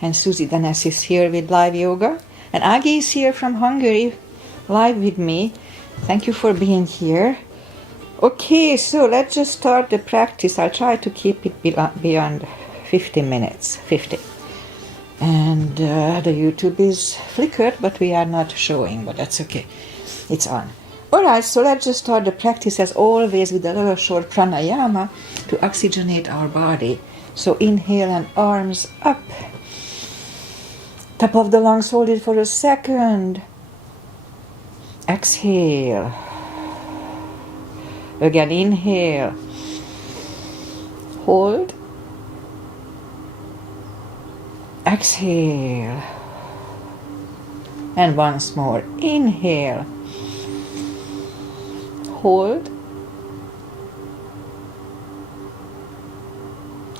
And Susie Denes is here with live yoga. And Agi is here from Hungary, live with me. Thank you for being here. Okay, so let's just start the practice. I'll try to keep it beyond 50 minutes. 50. And the YouTube is flickered, but we are not showing, but that's okay. It's on. Alright, so let's just start the practice as always with a little short pranayama to oxygenate our body. So inhale and arms up. Top of the lungs, hold it for a second. Exhale. Again, inhale. Hold. Exhale. And once more. Inhale. Hold.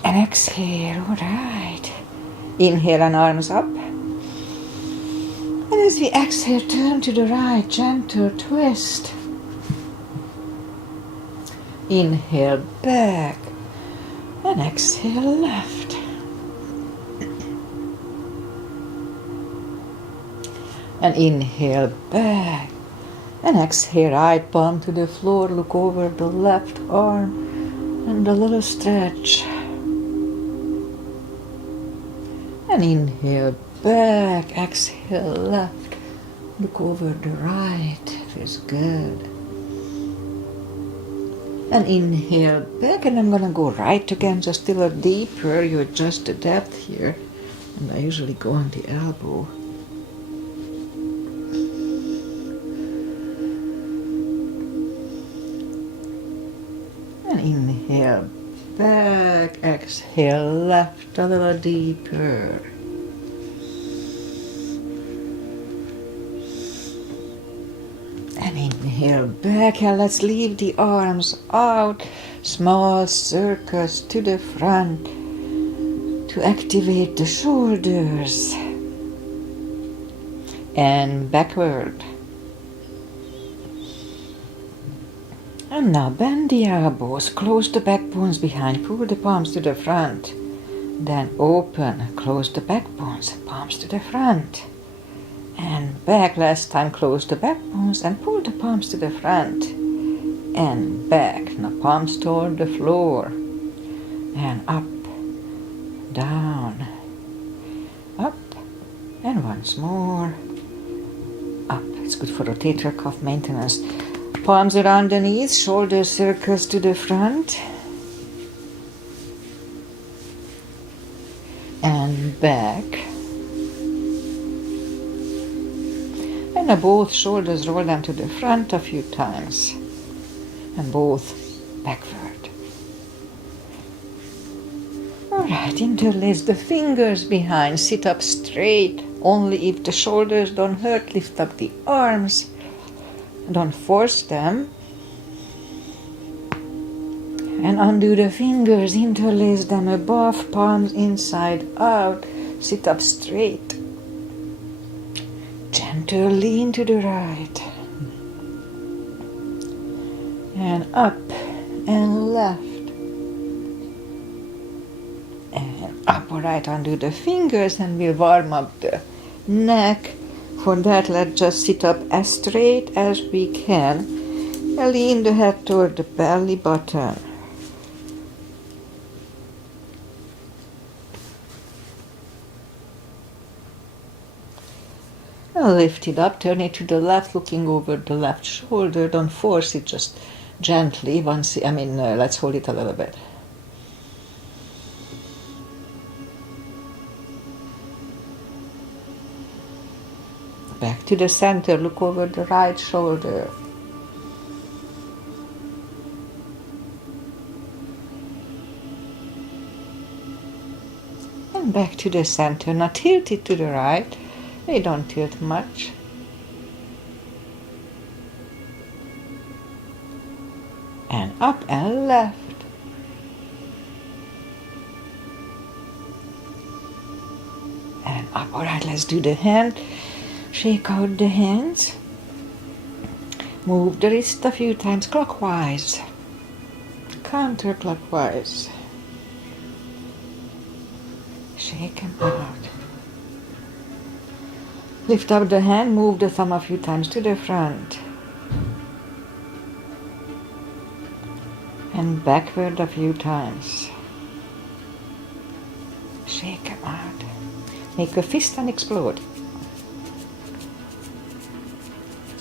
And exhale. All right. Inhale and arms up. And as we exhale, turn to the right, gentle twist. Inhale back. And exhale left. And inhale back. And exhale, right palm to the floor, look over the left arm and a little stretch. And inhale back, exhale left, look over the right, feels good. And inhale back, and I'm gonna go right again, just a little deeper. You adjust the depth here, and I usually go on the elbow. And inhale back, exhale left, a little deeper. And inhale back, and let's leave the arms out, small circles to the front to activate the shoulders. And backward. And now bend the elbows, close the backbones behind, pull the palms to the front. Then open, close the backbones, palms to the front. And back, last time close the backbones and pull the palms to the front. And back, now palms toward the floor. And up, down, up, and once more, up. It's good for rotator cuff maintenance. Palms around the knees, shoulder circles to the front. And back. And now both shoulders roll them to the front a few times. And both backward. Alright, interlace the fingers behind, sit up straight. Only if the shoulders don't hurt, lift up the arms. Don't force them. And undo the fingers, interlace them above, palms inside out. Sit up straight. Gentle lean to the right. And up and left. And up. Alright, undo the fingers and we'll warm up the neck. For that, let's just sit up as straight as we can and lean the head toward the belly button. And lift it up, turn it to the left, looking over the left shoulder. Don't force it, just gently. Let's hold it a little bit. Back to the center, look over the right shoulder. And back to the center. Now tilt it to the right. They don't tilt much. And up and left. And up. Alright, let's do the hand. Shake out the hands. Move the wrist a few times clockwise, counterclockwise. Shake them out. Lift up the hand, move the thumb a few times to the front. And backward a few times. Shake them out. Make a fist and explode.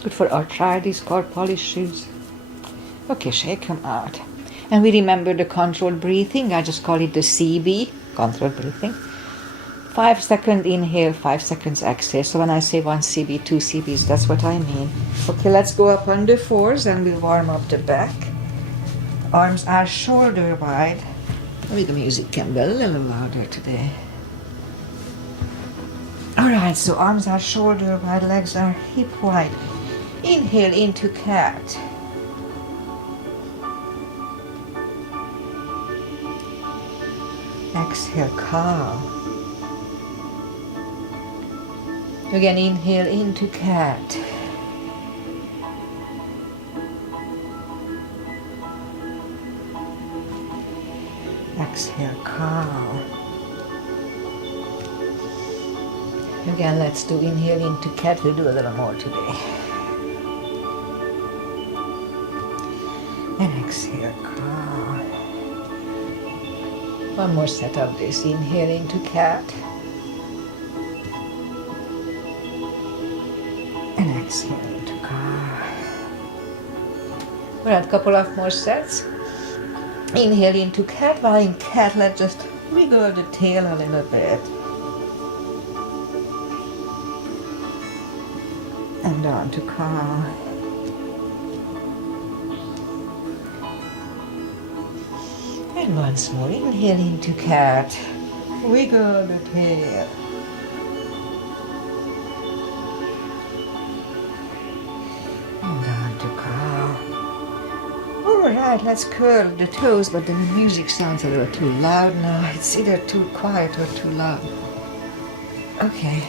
Good for arthritis, car polish shoes. Okay, shake them out. And we remember the controlled breathing. I just call it the CB, controlled breathing. 5 seconds inhale, 5 seconds exhale. So when I say 1 CB, 2 CBs, that's what I mean. Okay, let's go up on the fours and we'll warm up the back. Arms are shoulder wide. Maybe the music can be a little louder today. Alright, so arms are shoulder wide, legs are hip wide. Inhale into cat. Exhale, cow. Again, inhale into cat. Exhale, cow. Again, let's do inhale into cat. We'll do a little more today. And exhale, cow. One more set of this. Inhale into cat. And exhale into cow. We're at a couple of more sets. Inhale into cat. While in cat, let's just wiggle the tail a little bit. And down to cow. And once more, inhale into cat. Wiggle the tail. And down to cow. Alright, let's curl the toes, but the music sounds a little too loud now. It's either too quiet or too loud. Okay.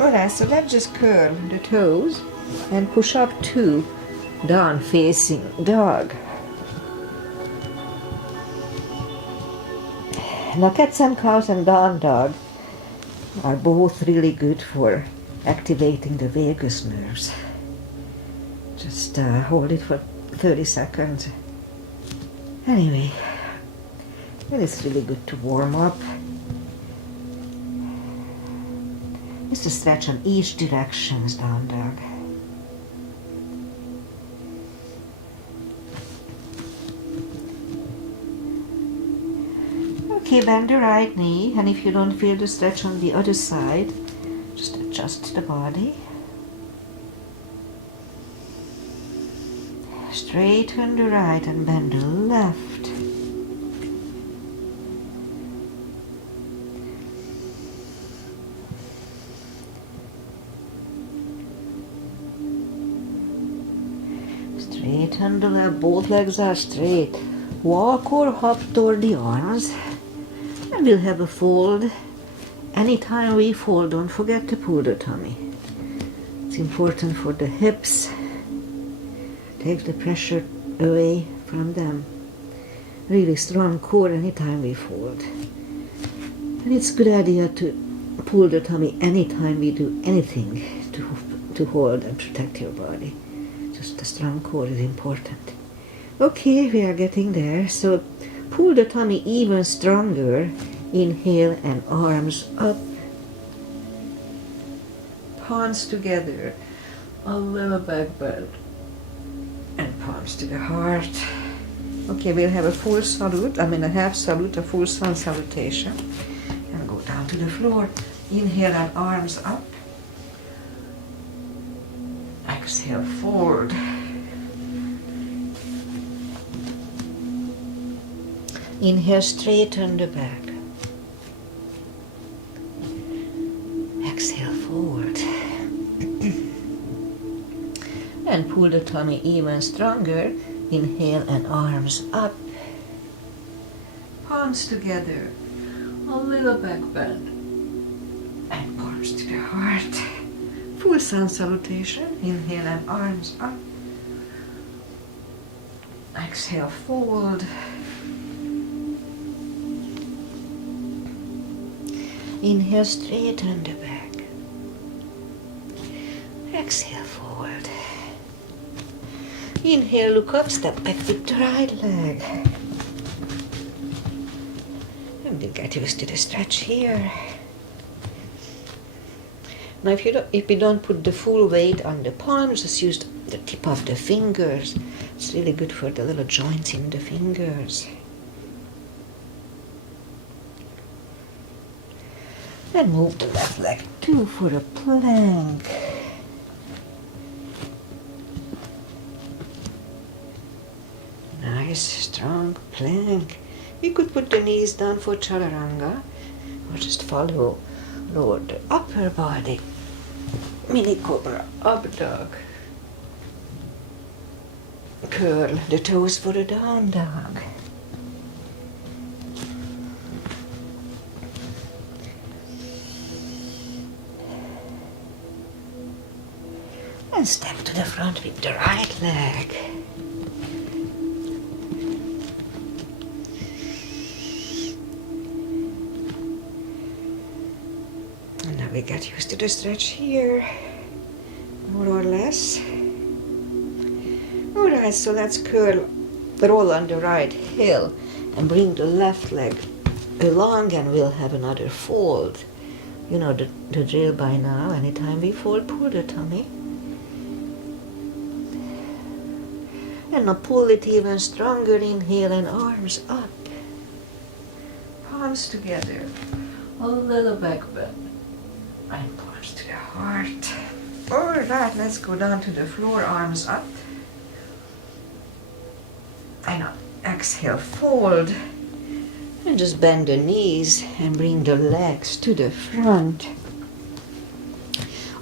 Alright, so let's just curl the toes and push up 2, down facing dog. Now cats and cows and down dog are both really good for activating the vagus nerves. Just hold it for 30 seconds. Anyway, it is really good to warm up. Just a stretch on each direction, down dog. Okay, bend the right knee, and if you don't feel the stretch on the other side, just adjust the body. Straighten the right and bend the left. Straighten the left, both legs are straight. Walk or hop toward the arms. And we'll have a fold. Anytime we fold, don't forget to pull the tummy. It's important for the hips. Take the pressure away from them. Really strong core anytime we fold. And it's a good idea to pull the tummy anytime we do anything to hold and protect your body. Just the strong core is important. Okay, we are getting there. So pull the tummy even stronger. Inhale and arms up. Palms together. A little back bend. And palms to the heart. Okay, we'll have a full salute. I mean a half salute, a full sun salutation. And go down to the floor. Inhale and arms up. Exhale, forward. Inhale, straighten the back. Exhale, forward. And pull the tummy even stronger. Inhale and arms up. Palms together. A little back bend. And palms to the heart. Full sun salutation. Inhale and arms up. Exhale, fold. Inhale, straighten the back. exhale, fold. Inhale, look up, step back with the right leg. And we'll get used to the stretch here. Now if you don't put the full weight on the palms, just use the tip of the fingers. It's really good for the little joints in the fingers. And move the left leg too for a plank. Nice, strong plank. You could put the knees down for chaturanga or just follow, lower the upper body. Mini cobra, up dog. Curl the toes for a down dog. And step to the front with the right leg. And now we get used to the stretch here, more or less. Alright, so let's roll on the right heel and bring the left leg along, and we'll have another fold. You know the drill by now. Anytime we fold, pull the tummy. And now pull it even stronger, inhale and arms up. Palms together, a little back bend. And palms to the heart. Alright, let's go down to the floor, arms up. And now exhale, fold. And just bend the knees and bring the legs to the front.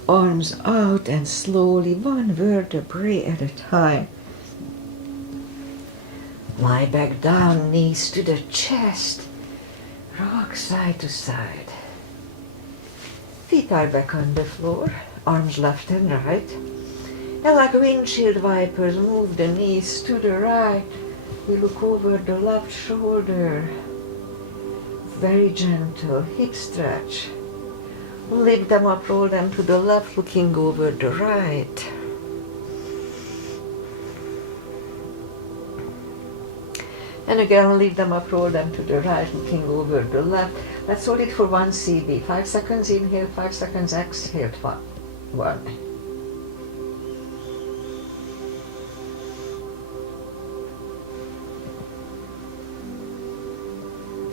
Arms out and slowly, one vertebrae at a time. Lie back down, knees to the chest. Rock side to side. Feet are back on the floor, arms left and right. And like windshield wipers, move the knees to the right. We look over the left shoulder. Very gentle, hip stretch. Lift them up, roll them to the left, looking over the right. And again, lift them up, roll them to the right, looking over the left. Let's hold it for 1 CB. 5 seconds inhale, 5 seconds exhale. 1.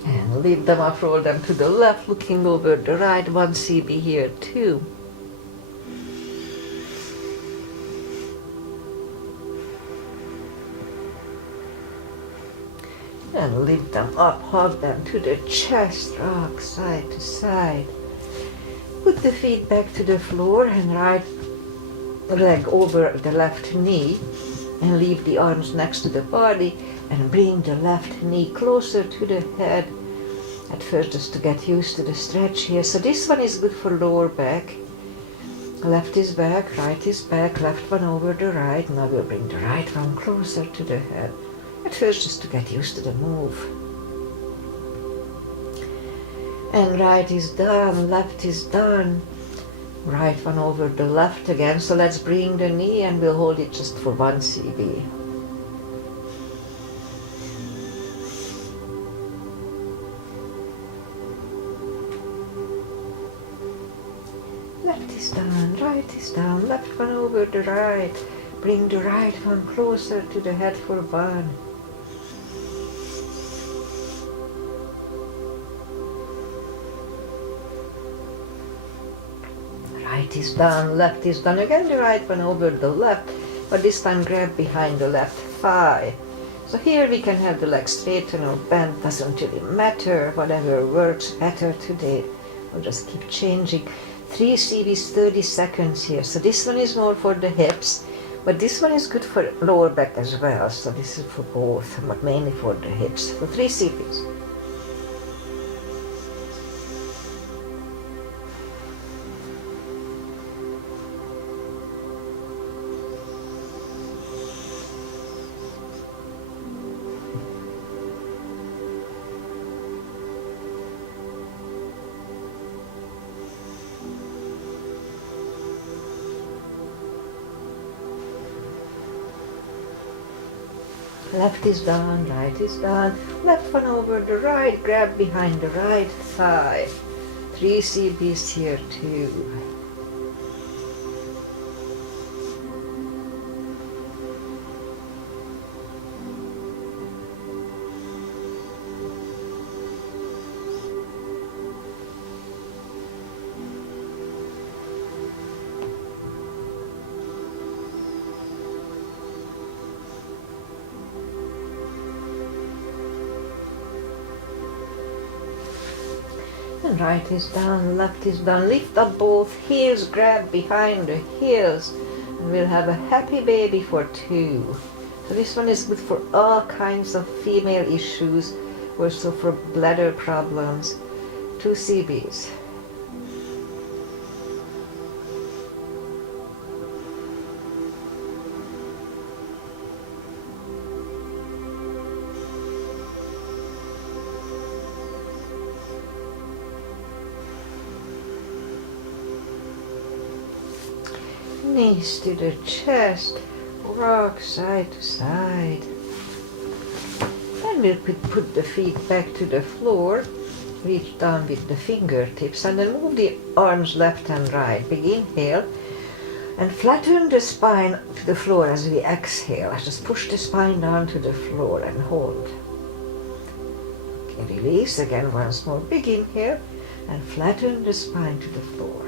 And lift them up, roll them to the left, looking over the right. 1 CB here, 2. And lift them up, hug them to the chest, rock side to side. Put the feet back to the floor and right leg over the left knee, and leave the arms next to the body and bring the left knee closer to the head. At first, just to get used to the stretch here. So this one is good for lower back. Left is back, right is back, left one over the right. Now we'll bring the right one closer to the head. At first, just to get used to the move. And right is done, left is done. Right one over the left again. So let's bring the knee and we'll hold it just for 1 CB. Left is down, right is down, left one over the right. Bring the right one closer to the head for 1. Right is down, left is down. Again the right one over the left, but this time grab behind the left thigh. So here we can have the legs straighten or bent, doesn't really matter, whatever works better today. We'll just keep changing. 3 CBs, 30 seconds here. So this one is more for the hips, but this one is good for lower back as well. So this is for both, but mainly for the hips. So 3 CBs. Left is down, right is down. Left one over the right, grab behind the right thigh. 3 CBs here too. And right is down, left is down. Lift up both heels, grab behind the heels. And we'll have a happy baby for 2. So this one is good for all kinds of female issues, also for bladder problems. 2 CBs. Knees to the chest, rock side to side. And we'll put the feet back to the floor, reach down with the fingertips, and then move the arms left and right. Big inhale, and flatten the spine to the floor as we exhale. Just push the spine down to the floor and hold. Okay, release again once more. Big inhale, and flatten the spine to the floor.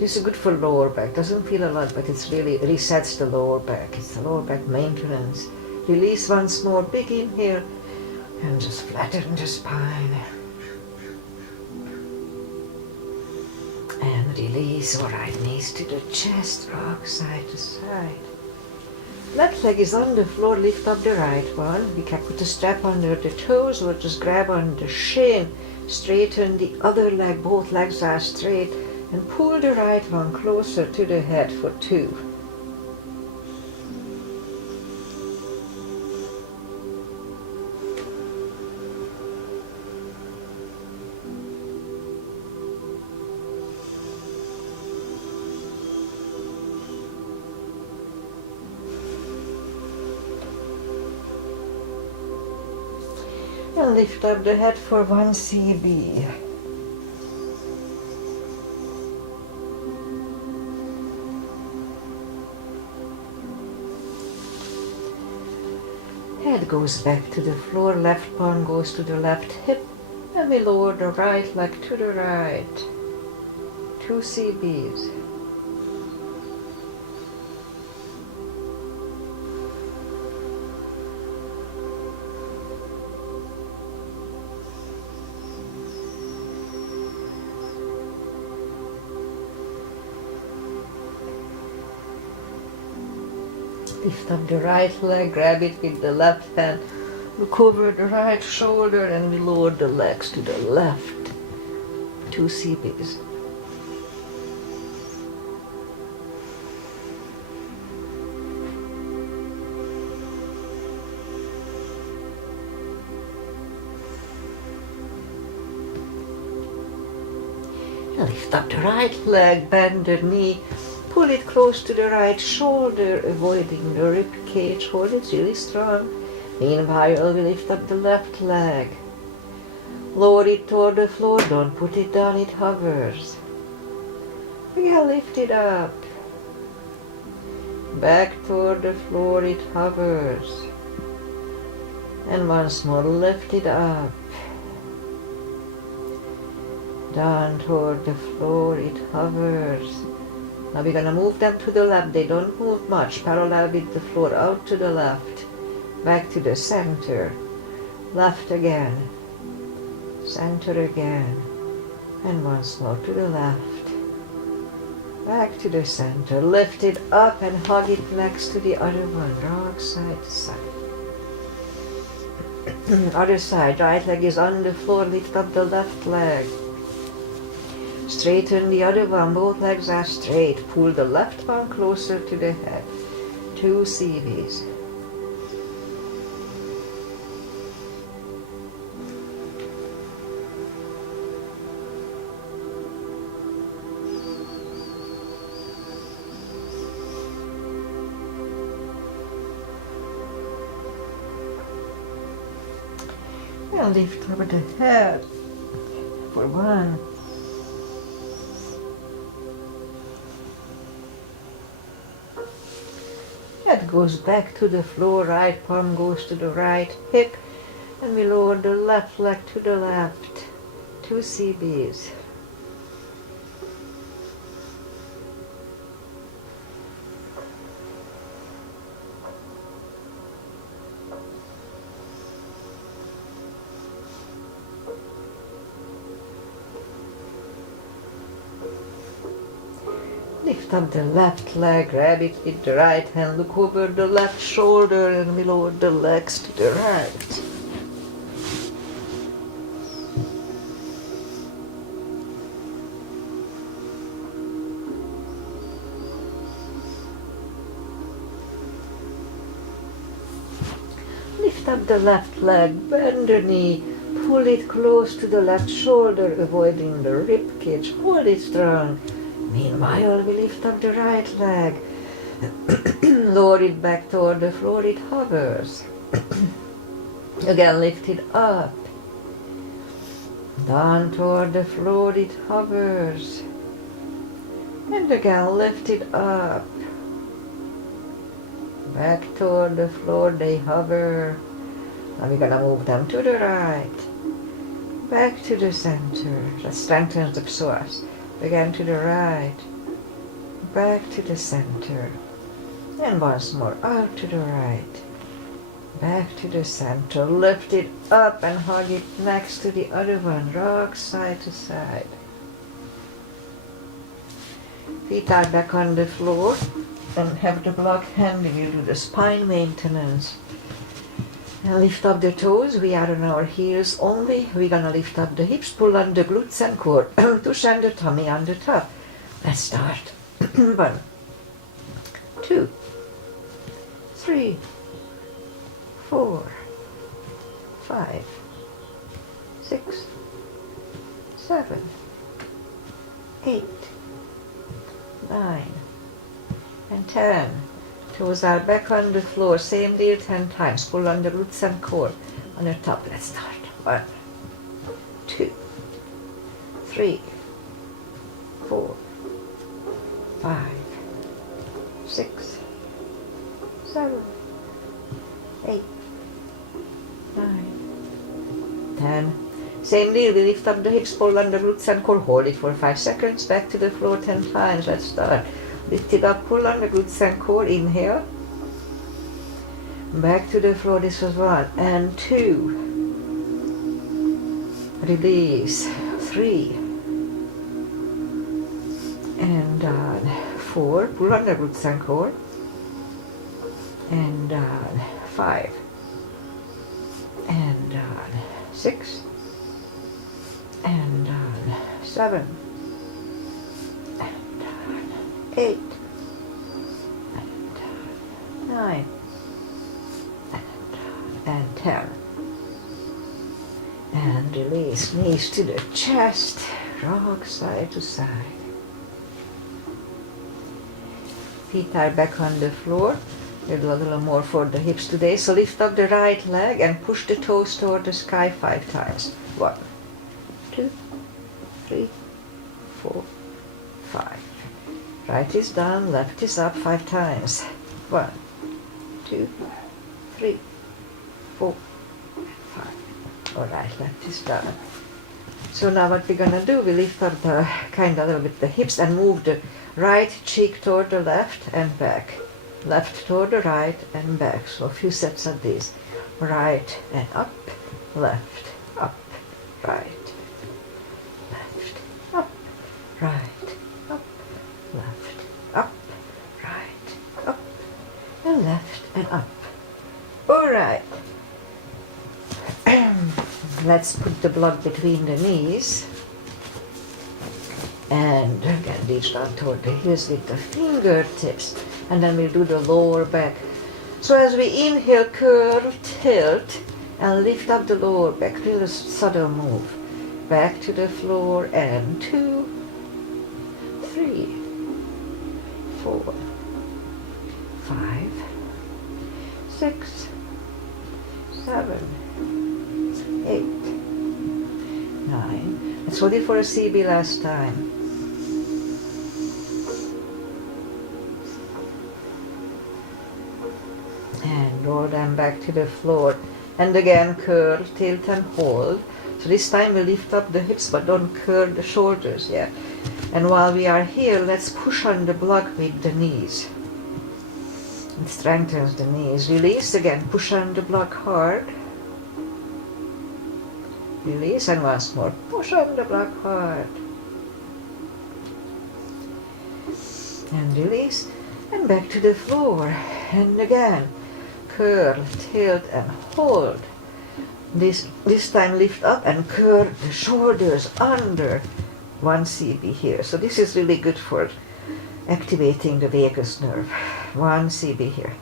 This is good for lower back. Doesn't feel a lot, but it really resets the lower back. It's the lower back maintenance. Release once more. Big inhale, and just flatten the spine. And release. All right, knees to the chest, rock side to side. Left leg is on the floor. Lift up the right one. We can put a strap under the toes or just grab on the shin. Straighten the other leg. Both legs are straight. And pull the right one closer to the head for 2. And lift up the head for 1 CB. Head goes back to the floor, left palm goes to the left hip, and we lower the right leg to the right. 2 CBs. Lift up the right leg, grab it with the left hand, look over the right shoulder, and we lower the legs to the left. 2 CBs. Lift up the right leg, bend the knee, pull it close to the right shoulder, avoiding the rib cage. Hold it really strong. Meanwhile, we lift up the left leg. Lower it toward the floor. Don't put it down, it hovers. We lift it up. Back toward the floor, it hovers. And once more, lift it up. Down toward the floor, it hovers. Now we're going to move them to the left. They don't move much. Parallel with the floor. Out to the left. Back to the center. Left again. Center again. And once more to the left. Back to the center. Lift it up and hug it next to the other one. Rock side to side. Other side. Right leg is on the floor. Lift up the left leg. Straighten the other one, both legs are straight. Pull the left one closer to the head. 2 CBs. And lift over the head for 1. Head goes back to the floor, right palm goes to the right hip, and we lower the left leg to the left. 2 CBs. Lift up the left leg, grab it with the right hand, look over the left shoulder, and we lower the legs to the right. Lift up the left leg, bend the knee, pull it close to the left shoulder, avoiding the rib cage, hold it strong. Meanwhile, we lift up the right leg, lower it back toward the floor, it hovers. Again, lift it up, down toward the floor, it hovers. And again, lift it up, back toward the floor, they hover. Now we're gonna move them to the right, back to the center. That strengthens the psoas. Again to the right, back to the center, and once more out to the right, back to the center. Lift it up and hug it next to the other one, rock side to side. Feet are back on the floor and have the block handy. We'll do the spine maintenance. And lift up the toes, we are on our heels only. We're gonna lift up the hips, pull on the glutes and core, push on the tummy on the top. Let's start. 1, 2, 3, 4, 5, 6, 7, 8, 9, and 10. Toes are back on the floor, same deal 10 times. Pull on the glutes and core on the top. Let's start. 1, 2, 3, 4, 5, 6, 7, 8, 9, 10. Same deal, we lift up the hips, pull on the glutes and core, hold it for 5 seconds, back to the floor 10 times. Let's start. Lift it up, pull on the glutes and core, inhale. Back to the floor, this was 1 and 2. Release, 3. And down, 4. Pull on the glutes and core. And down, 5. And down, 6. And down, 7. 8 and 9 and 10. And release, knees to the chest, rock side to side. Feet are back on the floor. We'll do a little more for the hips today. So lift up the right leg and push the toes toward the sky 5 times. 1, 2, 3, 4, 5. Right is down, left is up 5 times. 1, 2, 3, 4, 5. Alright, left is down. So now what we're gonna do, we lift up the kind of a little bit the hips and move the right cheek toward the left and back. Left toward the right and back. So a few sets of these. Right and up, left, up, right, left, up, right, up, left, up, right, up, and left and up. Alright. Let's put the block between the knees. And again, reach down toward the heels with the fingertips. And then we'll do the lower back. So as we inhale, curl, tilt, and lift up the lower back. Real subtle move. Back to the floor, and 2, 3, 4, 5, 6, 7, 8, hold it for a CB last time. And roll them back to the floor. And again, curl, tilt and hold. So this time we lift up the hips but don't curl the shoulders yet. And while we are here, let's push on the block with the knees. It strengthens the knees. Release again, push on the block hard. Release and once more, push on the block hard. And release and back to the floor. And again, curl, tilt and hold. This time lift up and curl the shoulders under 1 CB here. So this is really good for activating the vagus nerve. 1 CB here.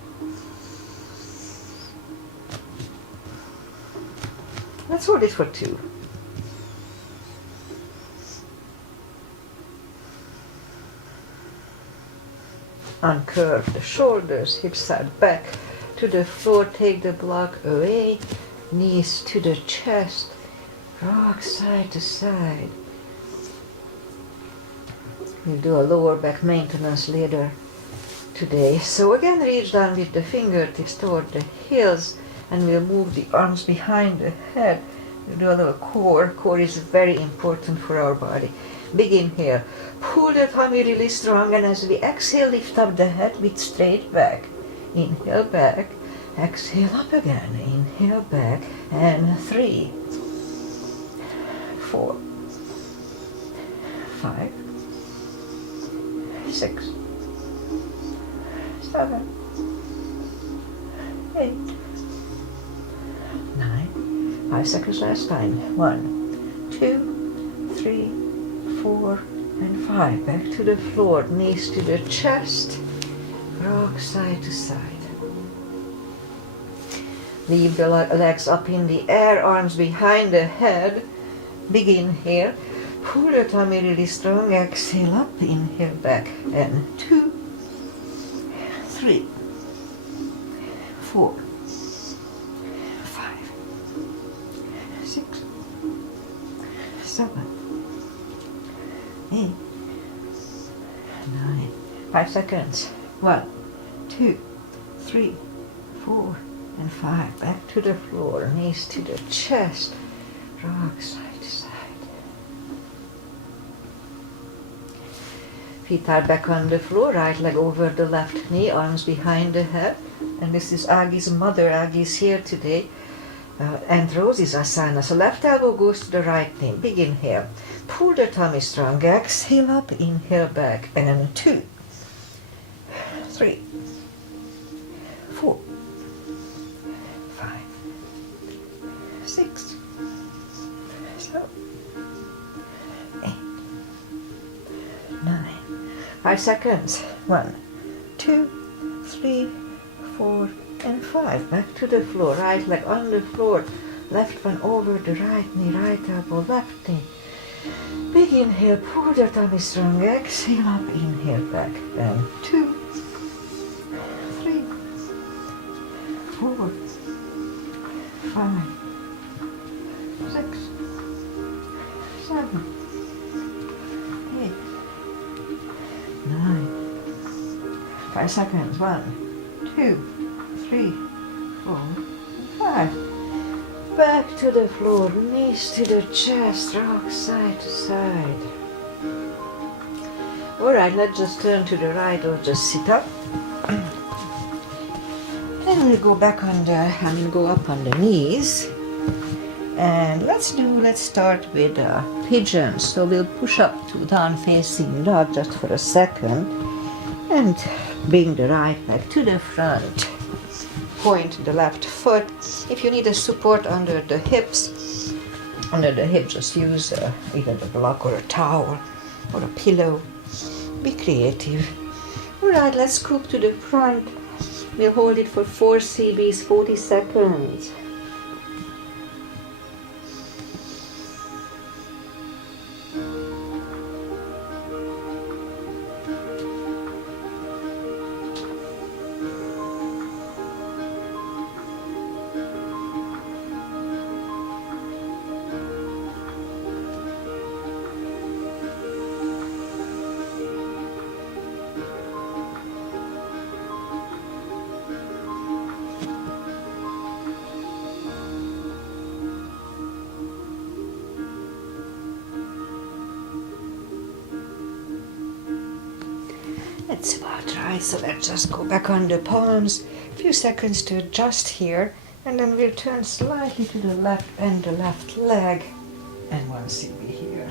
Let's hold it for 2. Uncurve the shoulders, hips side back to the floor, take the block away, knees to the chest, rock side to side. We'll do a lower back maintenance later today. So again, reach down with the fingertips toward the heels and we'll move the arms behind the head. We'll do a little core. Core is very important for our body. Big inhale. Pull the tummy really strong, and as we exhale, lift up the head with straight back. Inhale back. Exhale up again. Inhale back. And 3, 4, 5, 6, 7, 8, 9. 5 seconds last time. 1, 2, 3, 4, and 5. Back to the floor. Knees to the chest. Rock side to side. Leave the legs up in the air, arms behind the head. Big inhale. Pull the tummy really strong. Exhale up. Inhale back. And 2, 3, 4, 5, 6, 7, 8, 9. 5 seconds. 1, 2, 3, 4, and 5. Back to the floor. Knees to the chest. Rock side to side. Feet are back on the floor. Right leg over the left knee. Arms behind the head. And this is Agi's mother. Agi's here today. And Rosie's asana. So left elbow goes to the right knee. Big inhale. Pull the tummy strong. Exhale up. Inhale back. And 2, 3, 4, 5, 6, 7, 8, 9. 5 seconds. 1, 2, 3, 4, and 5. Back to the floor. Right leg on the floor. Left one over the right knee. Right elbow, left knee. Big inhale. Pull the tummy strong. Exhale up. Inhale back. And 2, 3, 4, 5, 6, 7, 8, 9. 5 seconds. 1, 2, 3, 4, 5. Back to the floor, knees to the chest, rock side to side. Alright, let's just turn to the right or just sit up. Then we'll go back on go up on the knees. And let's start with pigeons. So we'll push up to down facing dog just for a second. And bring the right leg to the front. Point the left foot. If you need a support under the hips, just use either a block or a towel or a pillow. Be creative. Alright, let's scoop to the front. We'll hold it for 4 CBs, 40 seconds. That's about right. So let's just go back on the palms. A few seconds to adjust here. And then we'll turn slightly to the left and the left leg. And once you'll be here.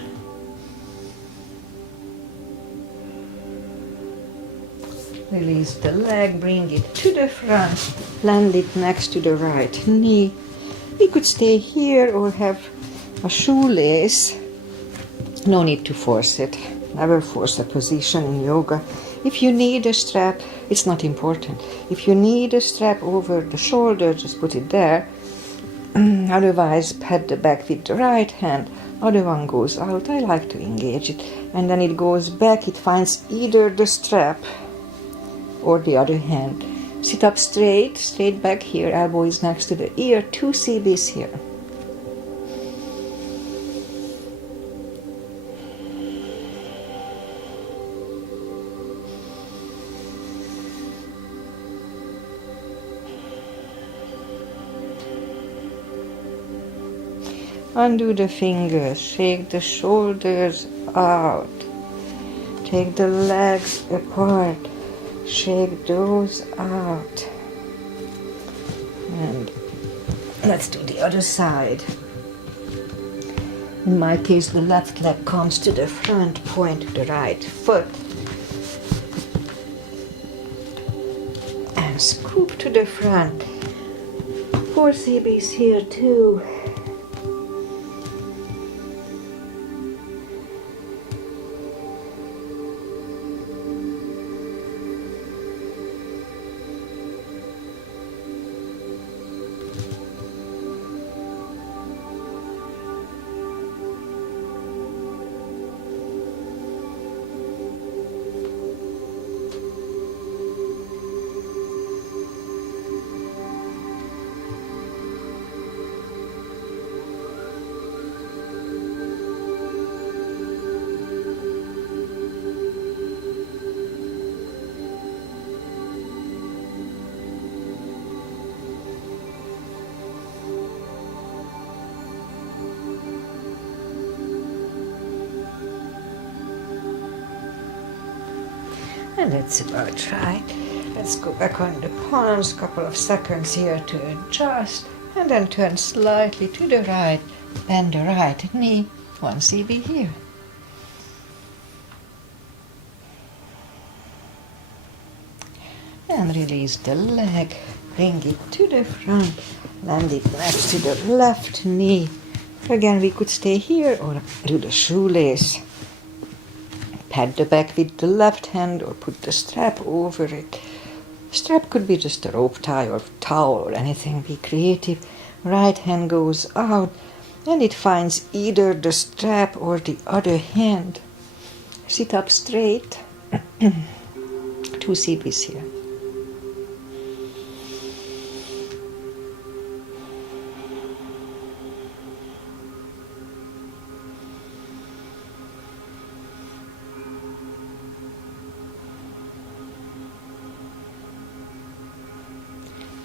Release the leg, bring it to the front, land it next to the right knee. We could stay here or have a shoelace. No need to force it. Never force a position in yoga. If you need a strap, it's not important. If you need a strap over the shoulder, just put it there. Otherwise, pat the back with the right hand. Other one goes out. I like to engage it. And then it goes back. It finds either the strap or the other hand. Sit up straight back here, elbow is next to the ear, 2 CBs here. Undo the fingers, shake the shoulders out. Take the legs apart, shake those out. And let's do the other side. In my case, the left leg comes to the front, point to the right foot. And scoop to the front. 4 CBs here too. And that's about right. Let's go back on the palms, couple of seconds here to adjust, and then turn slightly to the right, bend the right knee, 1 CB here. And release the leg, bring it to the front, land it next to the left knee. Again, we could stay here or do the shoelace. Pat the back with the left hand or put the strap over it. Strap could be just a rope tie or towel or anything. Be creative. Right hand goes out and it finds either the strap or the other hand. Sit up straight. 2 CBs here.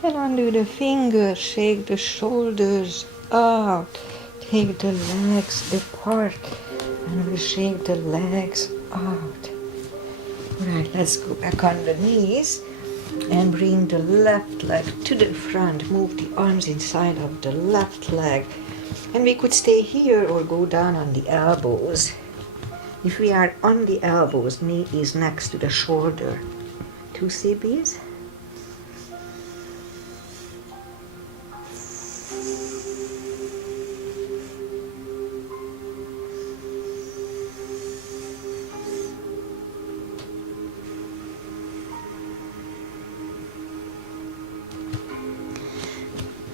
And undo the fingers, shake the shoulders out, take the legs apart, and we shake the legs out. Right, let's go back on the knees and bring the left leg to the front, move the arms inside of the left leg. And we could stay here or go down on the elbows. If we are on the elbows, knee is next to the shoulder. 2 CBs.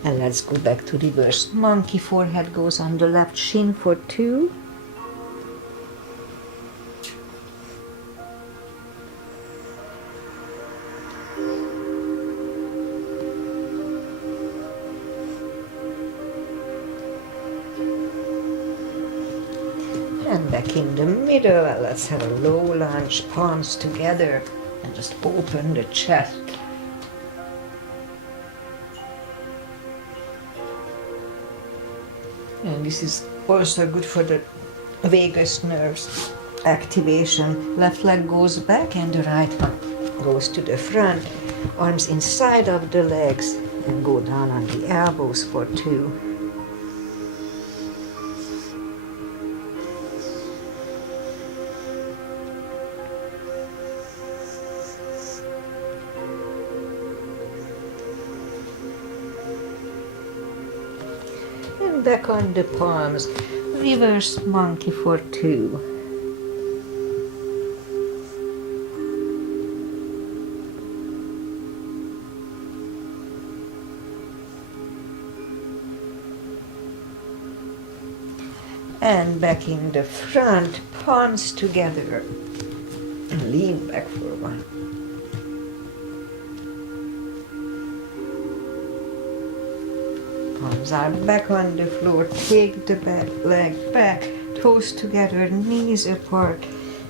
And let's go back to reverse monkey. Forehead goes on the left shin for 2. And back in the middle, and let's have a low lunge, palms together, and just open the chest. And this is also good for the vagus nerves. activation. Left leg goes back and the right one goes to the front. Arms inside of the legs and go down on the elbows for 2. And back on the palms. Reverse monkey for 2. And back in the front, palms together. And lean back for 1. Palms are back on the floor. Take the back leg back, toes together, knees apart.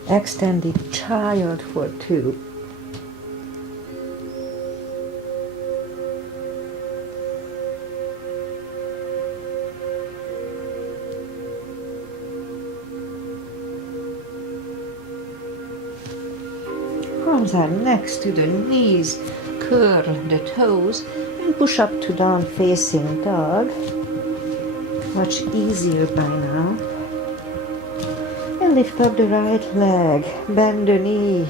Extended child for 2. Arms are next to the knees. Curl the toes and push up to down facing dog. Much easier by now. And lift up the right leg. Bend the knee.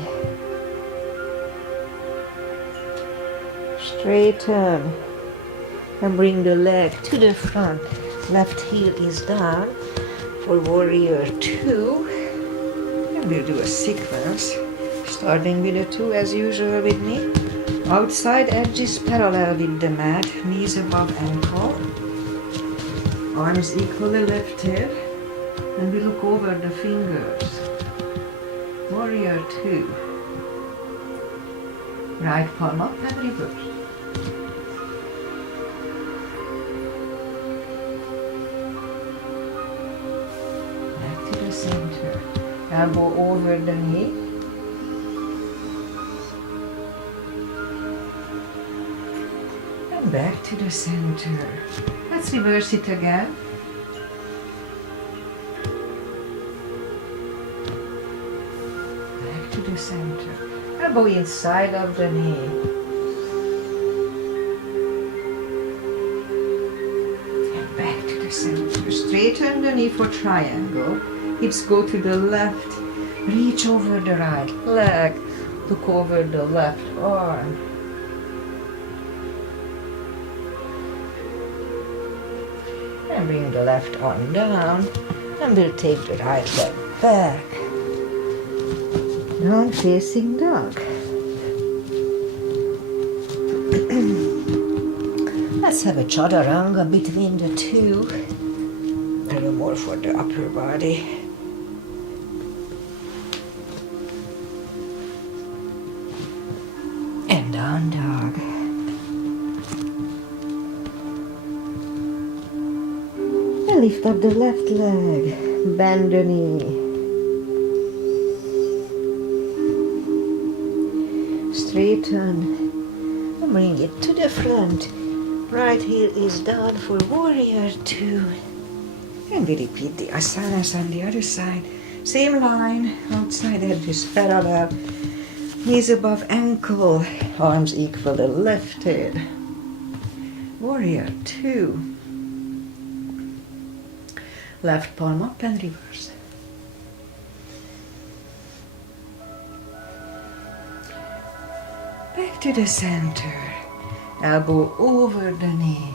Straighten. And bring the leg to the front. Left heel is down for warrior 2. And we'll do a sequence. Starting with a 2 as usual with me. Outside edges parallel with the mat, knees above ankle. Arms equally lifted. And we look over the fingers. Warrior 2. Right palm up and reverse. Back to the center. Elbow over the knee. Back to the center. Let's reverse it again. Back to the center. Elbow inside of the knee. And back to the center. Straighten the knee for triangle. Hips go to the left. Reach over the right leg. Look over the left arm. And bring the left arm down, and we'll take the right leg back. Down facing dog. Let's have a chaturanga between the 2. A little more for the upper body. And down dog. Lift up the left leg, bend the knee. Straighten and bring it to the front. Right heel is down for warrior 2. And we repeat the asanas on the other side. Same line, outside edges parallel. Knees above ankle, arms equally lifted. Warrior 2. Left palm up and reverse. Back to the center. Elbow over the knee.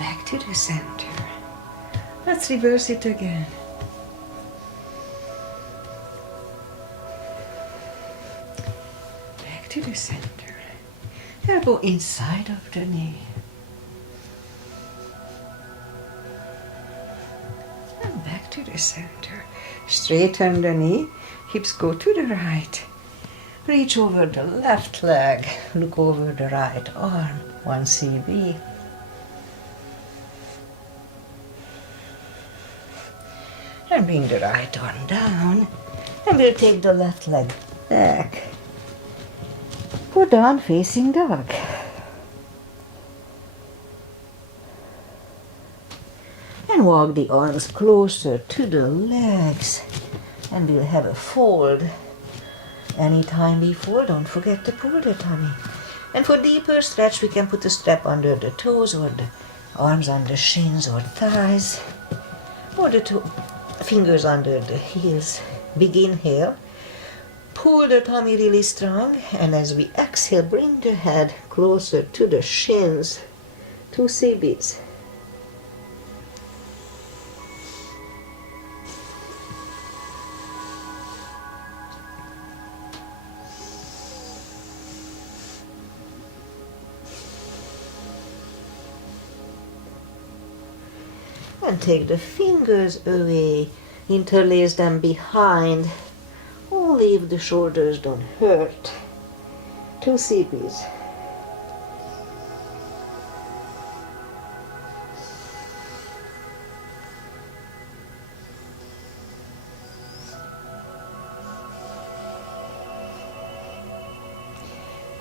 Back to the center. Let's reverse it again. Back to the center. Elbow inside of the knee. And back to the center. Straighten the knee. Hips go to the right. Reach over the left leg. Look over the right arm. 1 cb. And bring the right arm down. And we'll take the left leg back. Go down facing dog. walk the arms closer to the legs, and we'll have a fold. Anytime we fold, don't forget to pull the tummy. And for deeper stretch, we can put a strap under the toes or the arms under shins or thighs, or the fingers under the heels. Big inhale. Pull the tummy really strong, and as we exhale, bring the head closer to the shins, to CBs. And take the fingers away, interlace them behind, only if the shoulders don't hurt. 2 CBs.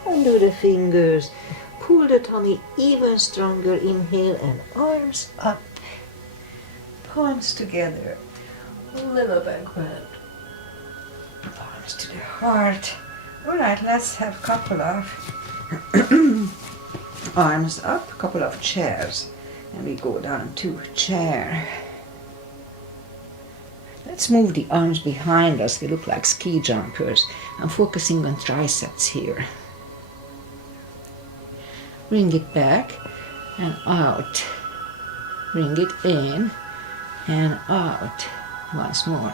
Undo the fingers, pull the tummy even stronger, inhale and arms up. Palms together, little back bend, arms to the heart. Alright, let's have a couple of arms up, couple of chairs, and we go down to chair. Let's move the arms behind us, we look like ski jumpers. I'm focusing on triceps here. Bring it back and out, bring it in and out. Once more.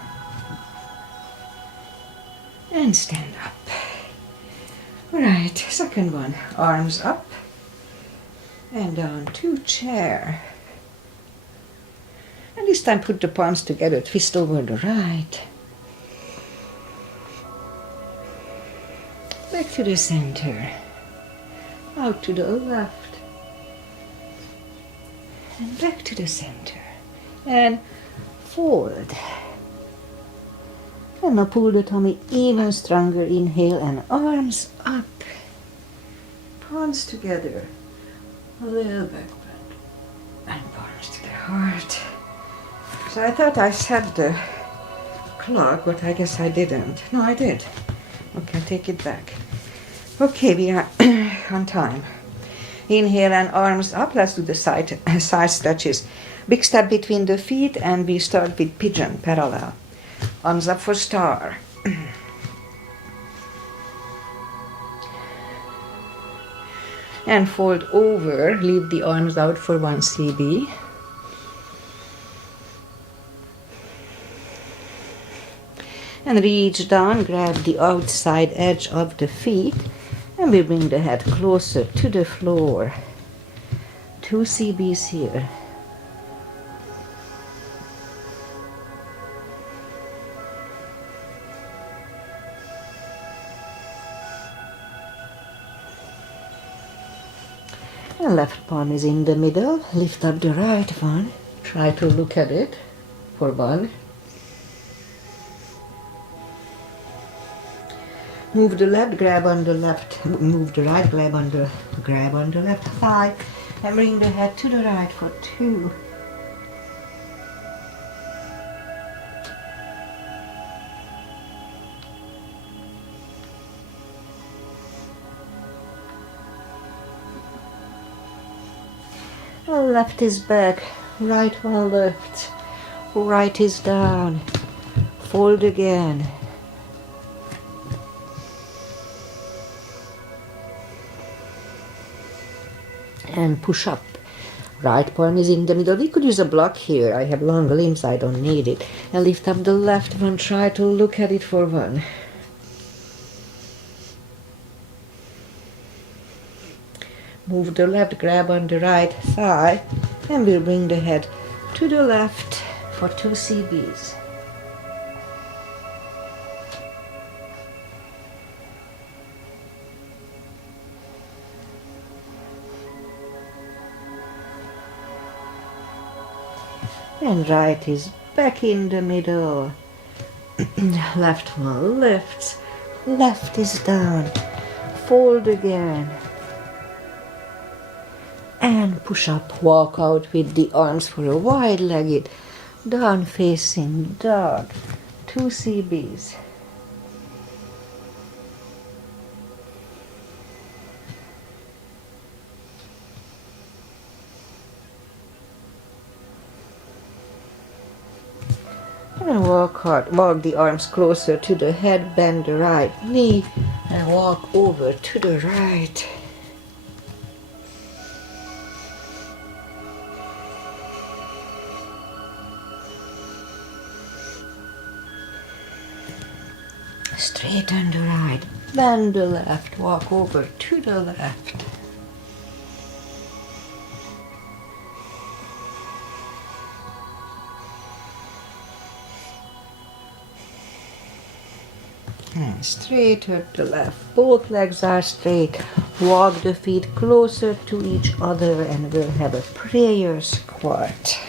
And stand up. Alright, second one. Arms up and down to chair. And this time put the palms together, twist over the right. Back to the center. Out to the left. And back to the center. And fold. And now pull the tummy even stronger. Inhale and arms up. Palms together. A little back bend. And palms to the heart. So I thought I set the clock, but I guess I didn't. No, I did. Okay, take it back. Okay, we are on time. Inhale and arms up. Let's do the side stretches. Big step between the feet, and we start with pigeon, parallel. Arms up for star. And fold over, leave the arms out for 1 CB. And reach down, grab the outside edge of the feet, and we bring the head closer to the floor. 2 CBs here. And left palm is in the middle. Lift up the right one. Try to look at it for 1. Move the left, grab on the left. Move the right, grab on the left thigh. And bring the head to the right for 2. Left is back, right one left, right is down, fold again. And push up. Right palm is in the middle. We could use a block here. I have long limbs, I don't need it. And lift up the left one, try to look at it for 1. Move the left, grab on the right thigh, and we'll bring the head to the left for 2 CBs. And right is back in the middle. Left one lifts, left is down, fold again. And push up, walk out with the arms for a wide-legged, down-facing dog. 2 CBs. And walk hard, walk the arms closer to the head, bend the right knee, and walk over to the right. Straighten the right, bend the left, walk over to the left. And straight to the left, both legs are straight. Walk the feet closer to each other and we'll have a prayer squat.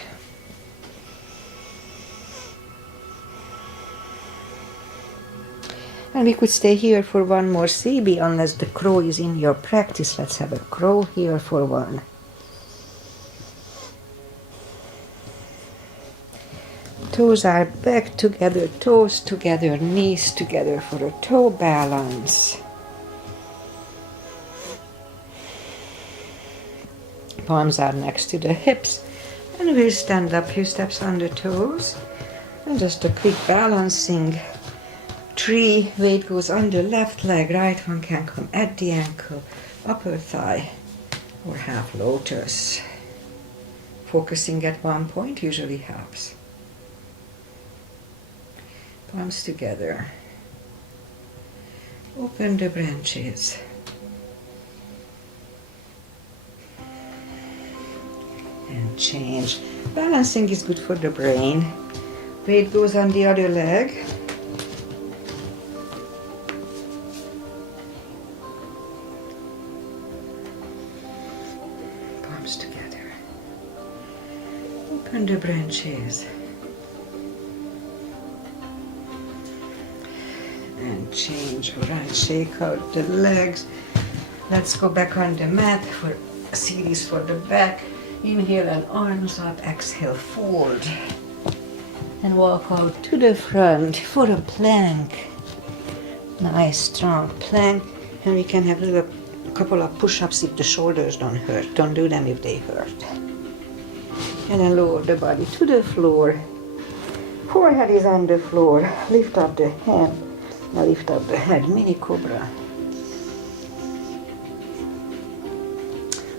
And we could stay here for one more CB unless the crow is in your practice. Let's have a crow here for one. Toes are back together, toes together, knees together for a toe balance. Palms are next to the hips. And we'll stand up, few steps on the toes. And just a quick balancing. 3, weight goes on the left leg, right one can come at the ankle, upper thigh, or half lotus. Focusing at one point usually helps. Palms together. Open the branches. And change. Balancing is good for the brain. Weight goes on the other leg. Palms together. Open the branches. And change. Alright, shake out the legs. Let's go back on the mat for a series for the back. Inhale and arms up, exhale, fold. And walk out to the front for a plank. Nice strong plank. And we can have a couple of push-ups if the shoulders don't hurt. Don't do them if they hurt. And then lower the body to the floor. Forehead is on the floor. Lift up the hand. Now lift up the head, mini cobra.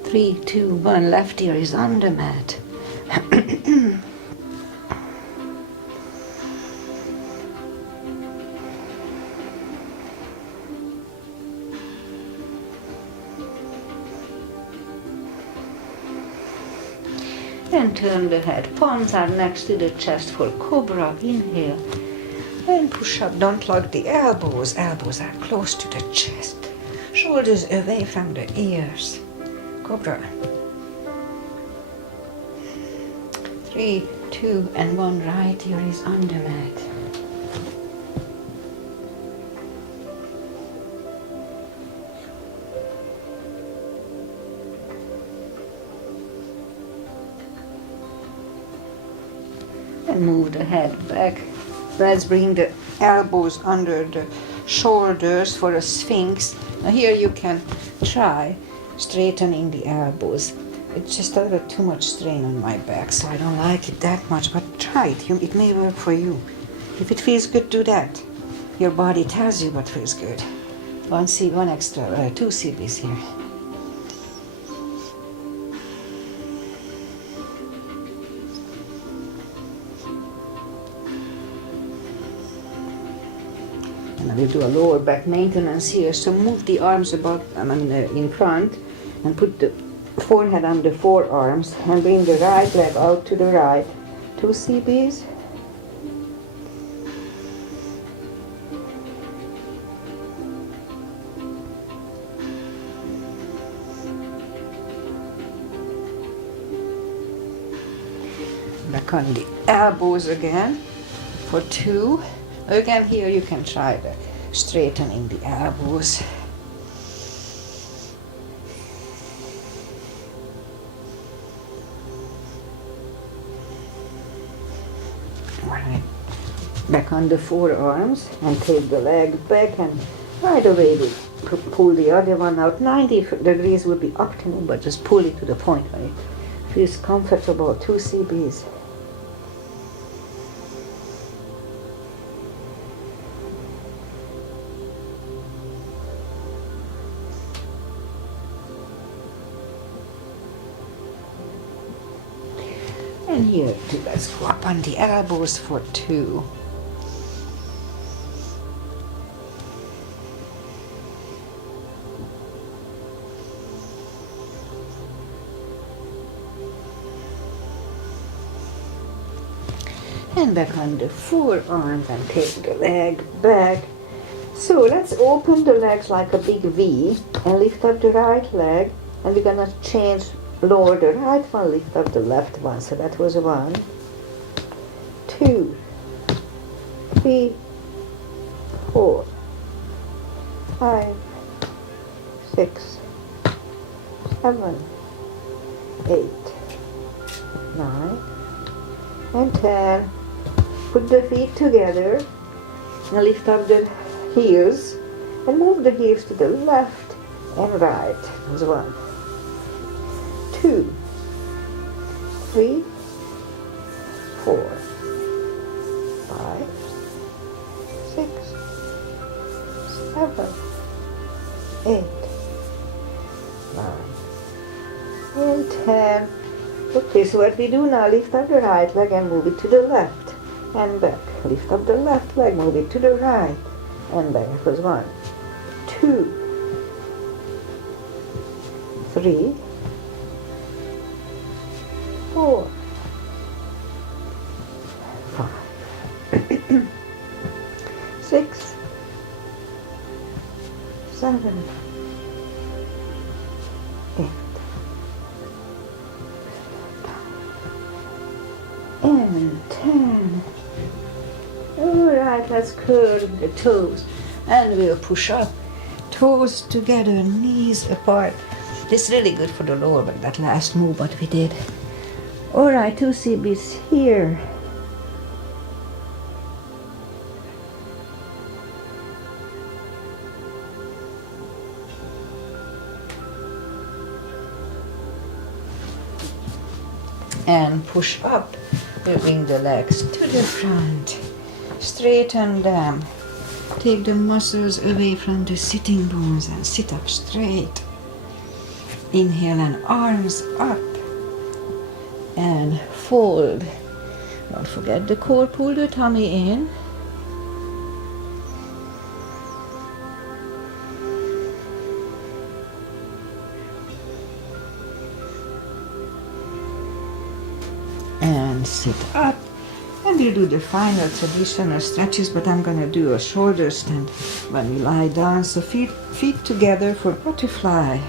3, 2, 1, left ear is on the mat. And turn the head. Palms are next to the chest for cobra. Inhale. And push up, don't lock the elbows. Elbows are close to the chest. Shoulders away from the ears. Cobra. 3, 2, and 1. Right ear is on the mat. And move the head back. Let's bring the elbows under the shoulders for a sphinx. Now here you can try straightening the elbows. It's just a little too much strain on my back, so I don't like it that much, but try it. It may work for you. If it feels good, do that. Your body tells you what feels good. 2 CBs here. And we'll do a lower back maintenance here. So move the arms above, in front, and put the forehead on the forearms, and bring the right leg out to the right. 2 CBs. Back on the elbows again for 2. Again, here you can try the straightening the elbows. Right. Back on the forearms and take the leg back and right away we pull the other one out. 90 degrees would be optimum, but just pull it to the point where it feels comfortable. 2 CBs. And here too, let's go up on the elbows for 2. And back on the forearms and take the leg back. So let's open the legs like a big V and lift up the right leg, and we're gonna change, lower the right one, lift up the left one. So that was 1, 2, 3, 4, 5, 6, 7, 8, 9, and 10. Put the feet together and lift up the heels and move the heels to the left and right. That's 1, 2, 3, 4, 5, 6, 7, 8, 9, and 10. Okay, so what we do now, lift up the right leg and move it to the left and back. Lift up the left leg, move it to the right and back. It was 1, 2, 3, 4, 5, 6, 7, 8, and 10. Alright, let's curve the toes and we'll push up. Toes together, knees apart. This is really good for the lower back, that last move what we did. Alright, 2 CBs here. And push up. We bring the legs to the front. Straighten them. Take the muscles away from the sitting bones and sit up straight. Inhale and arms up. And fold. Don't forget the core. Pull the tummy in. And sit up, and we'll do the final traditional stretches, but I'm gonna do a shoulder stand when we lie down. So feet together for butterfly.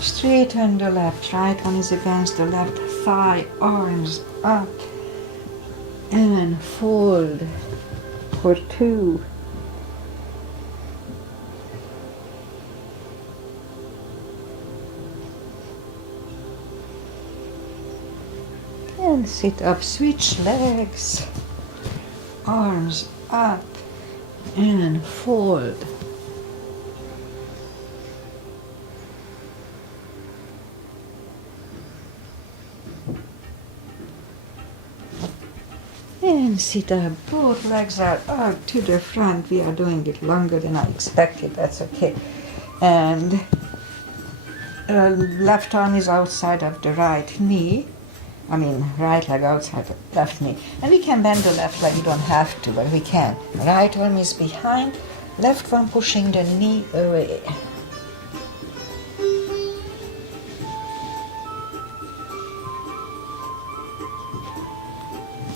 Straighten the left, right one is against the left thigh, arms up, and fold for 2. And sit up, switch legs, arms up, and fold. And sit up, both legs are out to the front. We are doing it longer than I expected, that's okay. And left arm is outside of the right knee. Right leg outside of left knee. And we can bend the left leg, you don't have to, but we can. Right arm is behind, left one pushing the knee away.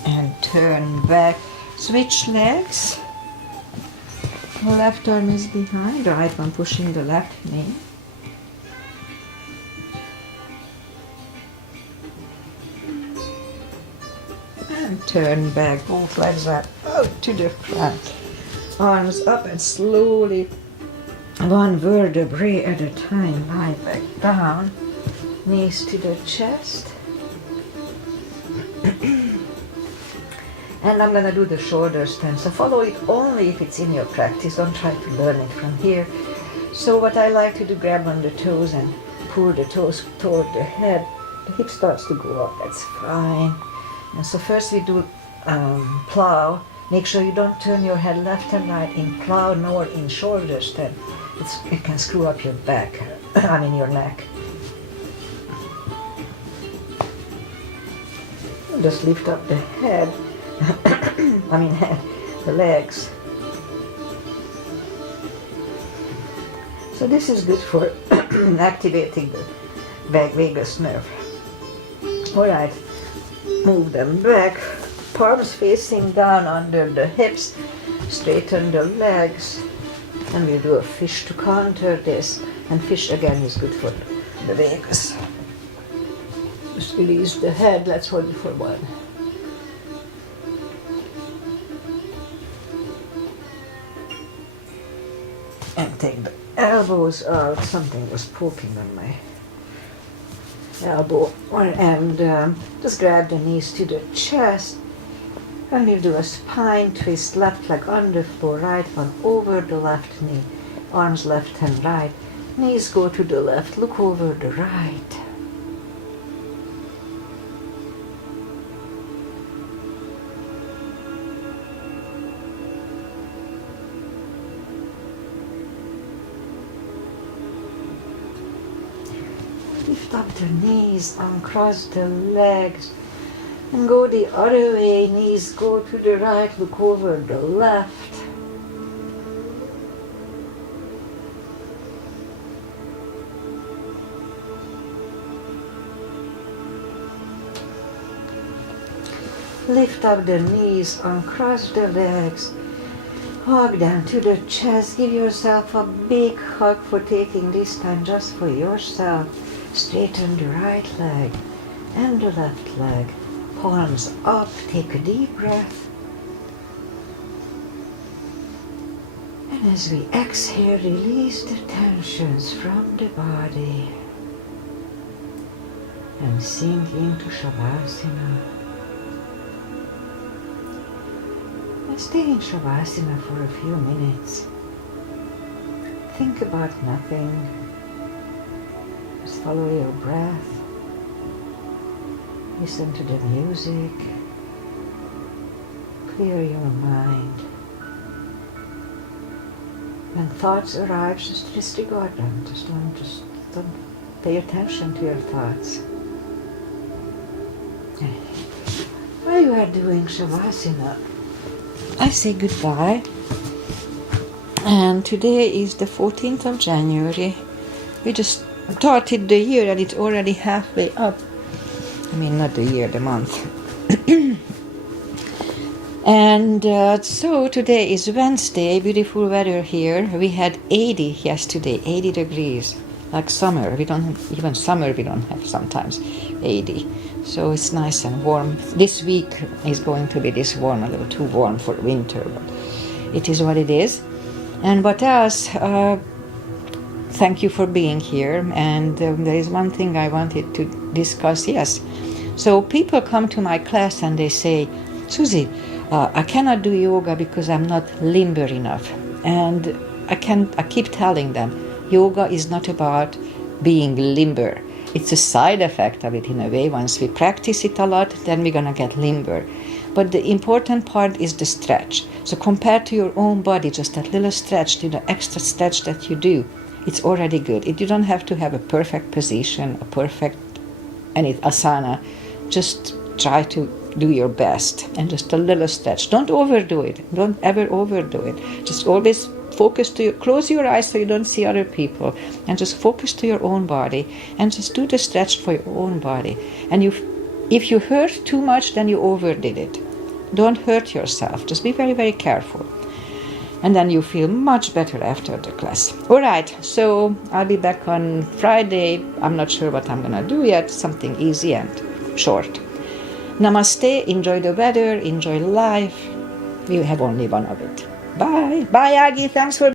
And turn back, switch legs. Left arm is behind, right one pushing the left knee. And turn back, both legs are out to the front. Arms up and slowly, one vertebrae at a time, lie back down. Knees to the chest. And I'm gonna do the shoulder stand. So follow it only if it's in your practice. Don't try to learn it from here. So what I like to do, grab on the toes and pull the toes toward the head. The hip starts to go up, that's fine. And so first we do plow. Make sure you don't turn your head left and right in plow nor in shoulder stand. It can screw up your back, your neck. Just lift up the head, the legs. So this is good for activating the vagus nerve. Alright, move them back, palms facing down under the hips, straighten the legs, and we'll do a fish to counter this. And fish again is good for the vagus. Just release the head, let's hold it for one. And take the elbows out. Something was poking on my elbow. And just grab the knees to the chest. And we'll do a spine twist, left leg on the floor, right one over the left knee. Arms left and right. Knees go to the left, look over the right. Lift up the knees, uncross the legs, and go the other way. Knees go to the right, look over the left. Lift up the knees, uncross the legs, hug them to the chest. Give yourself a big hug for taking this time just for yourself. Straighten the right leg and the left leg. Palms up, take a deep breath. And as we exhale, release the tensions from the body and sink into Shavasana. And stay in Shavasana for a few minutes. Think about nothing. Just follow your breath. Listen to the music. Clear your mind. When thoughts arise, just disregard them. Just don't pay attention to your thoughts. While you are doing Shavasana, I say goodbye. And today is the 14th of January. We just started the year and it's already halfway up. I mean, not the year, the month. And so today is Wednesday, beautiful weather here. We had 80 yesterday, 80 degrees, like summer. We don't have, even summer we don't have sometimes 80. So it's nice and warm. This week is going to be this warm, a little too warm for winter, but it is what it is. And what else? Thank you for being here. And there is one thing I wanted to discuss. Yes. So people come to my class and they say, Susie, I cannot do yoga because I'm not limber enough. And I keep telling them, yoga is not about being limber. It's a side effect of it in a way. Once we practice it a lot, then we're gonna get limber. But the important part is the stretch. So compared to your own body, just that little stretch, the extra stretch that you do, it's already good. You don't have to have a perfect position, a perfect asana. Just try to do your best and just a little stretch. Don't overdo it. Don't ever overdo it. Just always focus close your eyes so you don't see other people, and just focus to your own body and just do the stretch for your own body. And if you hurt too much, then you overdid it. Don't hurt yourself. Just be very, very careful. And then you feel much better after the class. All right, so I'll be back on Friday. I'm not sure what I'm gonna do yet. Something easy and short. Namaste. Enjoy the weather. Enjoy life. We have only one of it. Bye. Bye, Aggie. Thanks for